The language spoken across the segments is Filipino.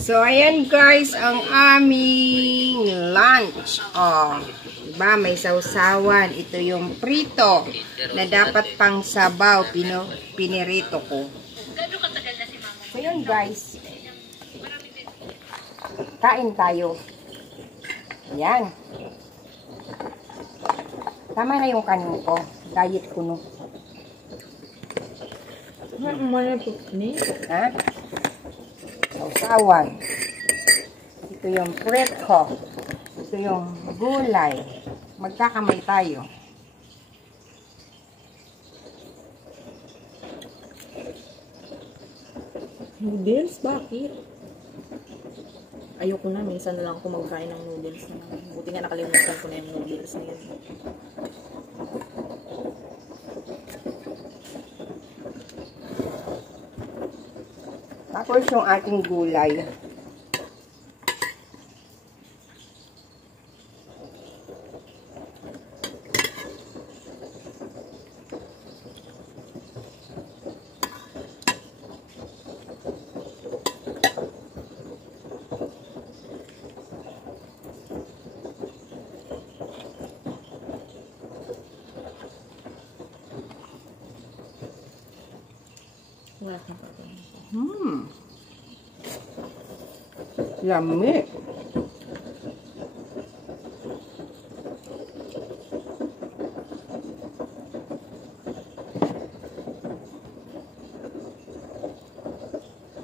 So, ayan guys, ang aming lunch. Oh, diba? May sausawan. Ito yung prito na dapat pang sabaw. Pinirito ko. So, yun guys. Kain tayo. Ayan. Tama na yung kanin ko. Diet ko, no? Ha? Sausawan. Ito yung preto. Ito yung gulay. Magkakamay tayo. Noodles? Bakit? Ayoko na. Minsan na lang ako magkain ng noodles. Buti nga nakalimutan ko na yung noodles na yun. Tapos yung ating gulay. Wala kang pagkain. Lami.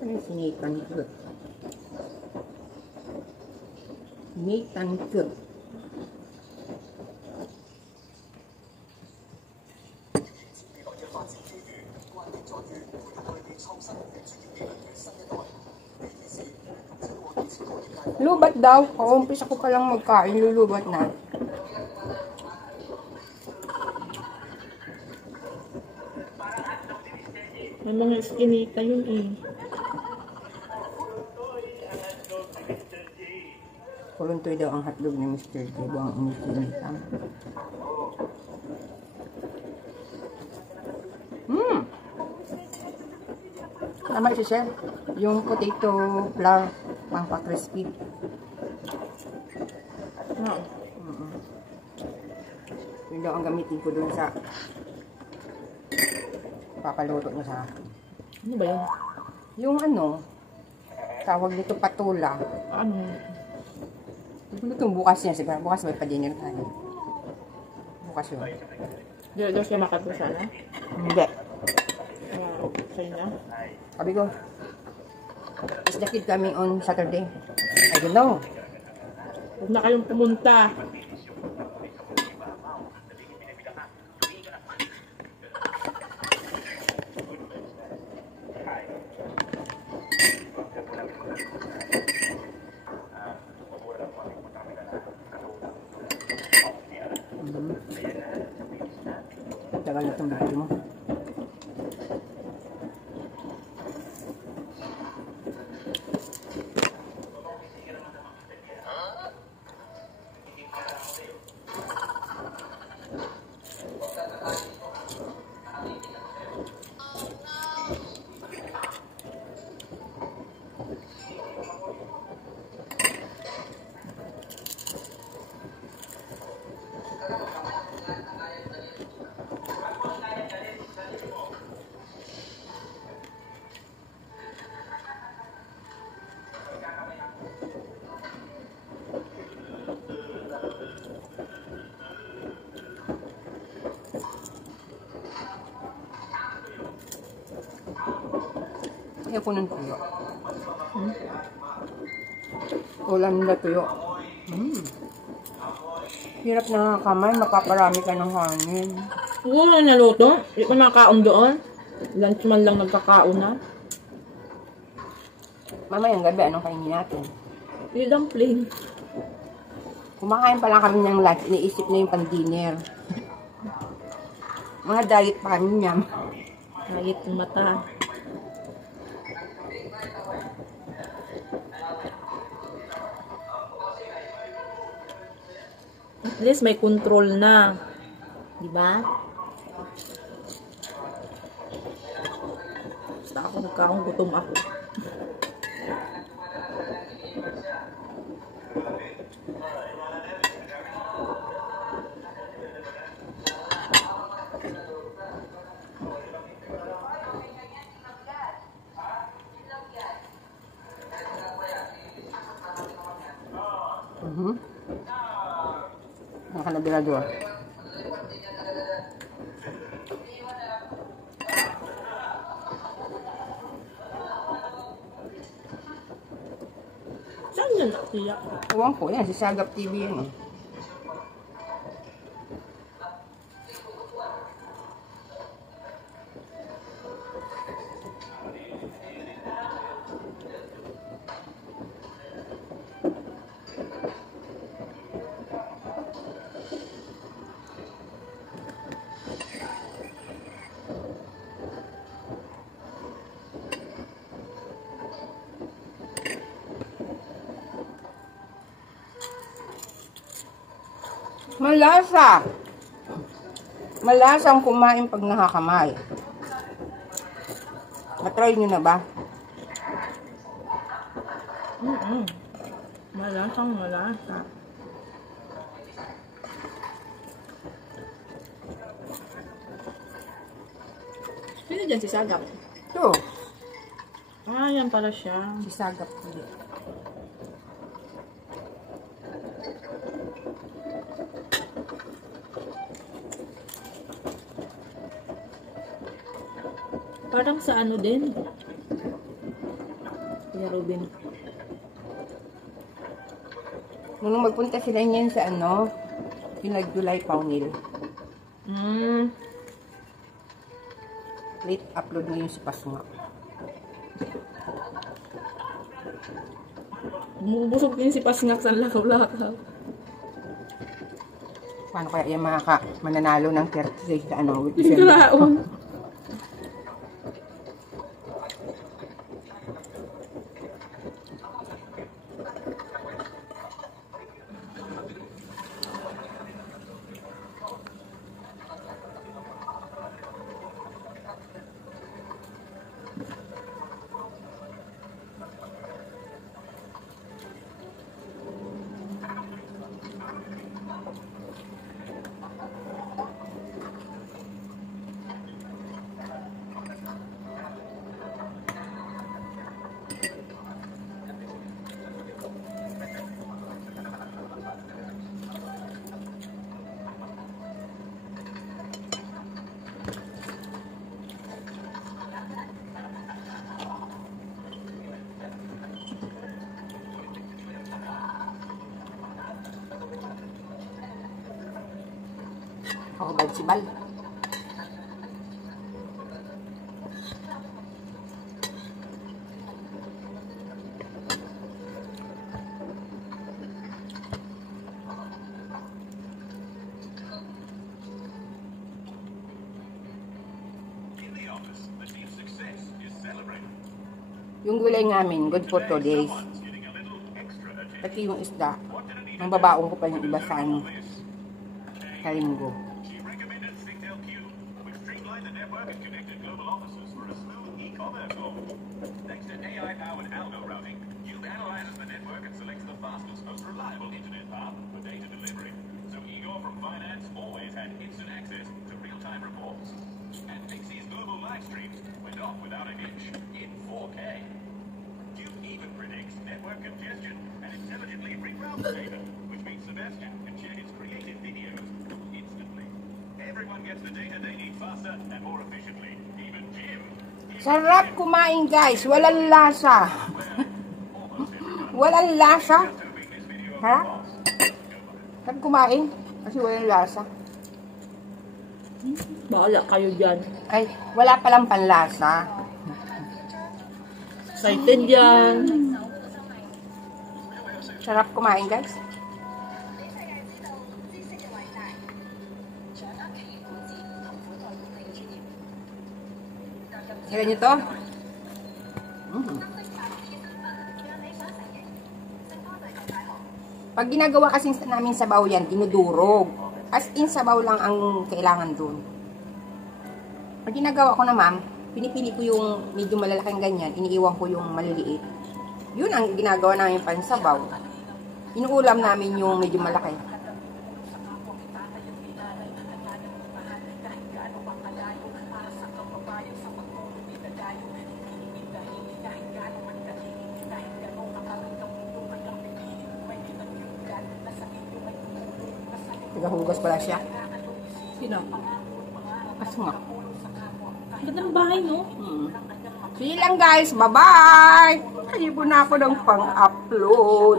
Saan sinitan ko? Sinitan ko. Lubat daw. Kaumpisa ko palang magkain. Lulubat na. May mga skinita yun eh. Kuruntoy daw ang hotdog ni Mr. Tibo ang umikinita. Tama siya siya. Yung potato flour pang pa-crispy. No. Yun daw ang gamitin ko dun sa papaluto niya sa akin. Ano ba yun? Yung ano, tawag nito patula. Ano? Lutong bukas niya. Siguro bukas may pa-dinner tayo. Bukas yun. Dito siya makatusa na? Hindi. Sa'yo na? Sabi ko, is the kid coming on Saturday? I don't know. Huwag na kayong pumunta. Tagal na itong bigay mo. Ayaw ko ng tuyo. Ulam na tuyo. Hirap na kamay, makaparami ka ng hangin. Oo, naluto. Hindi ko nakaon doon. Lunch man lang nagkakaon na. Mamayang gabi, anong kainin natin? Yung dumpling. Kumakain pa lang kami ng lunch, iniisip na yung pang-dinner. Mga diet pa kami niya. Diet yung mata. At least may control na. Diba? Basta ako nagkaong gutom ako. Nakanabirador. Saan yan naktiyak? Ewan ko, yan, si Sagap TV yan eh. Malasa. Malasang kumain pag nakakamay. Matry nyo na ba? Malasang malasa. Sino dyan si Sagap? Ito. Ah, yan pala siya. Si Sagap TV. Parang sa ano din. Kuya Ruben. Nung magpunta sila niyan sa ano, yung nag-July Paunil. Late upload mo yung si Pasma. Bumubusog din si Pasngak sa lakaw-lakaw. Paano kaya yung mga mananalo ng 36 na ano? Pinagraon. Ako ba si Bal? Yung gulay namin, good for 2 days. Pati yung isda, ang babaong ko pa yung iba sa ano, sa linggo. Thanks to AI-powered algo routing, Cube analyzes the network and selects the fastest, most reliable internet path for data delivery. So Igor from finance always had instant access to real-time reports. And Pixie's global live streams went off without a hitch in 4K. Cube even predicts network congestion and intelligently reroutes data, which means Sebastian can share his creative videos instantly. Everyone gets the data they need faster and more efficiently. Even Jim. Sarap kumain guys, walang lasa. Walang lasa. Ha? Sarap kumain kasi walang lasa. Bahala kayo dyan. Ay, wala palang panlasa. Excited yan. Sarap kumain guys. Kaya nyo to? Pag ginagawa kasi namin sabaw yan, dinudurog. As in, sabaw lang ang kailangan dun. Pag ginagawa ko naman, pinipili ko yung medyo malalaking ganyan, iniiwan ko yung maliliit. Yun ang ginagawa namin pansabaw. Inuulam namin yung medyo malaki. Nagahugas pala siya. Sino? As nga. Ganda ng bahay, no? See you lang guys. Bye-bye! Kaya po na ako ng pang-upload.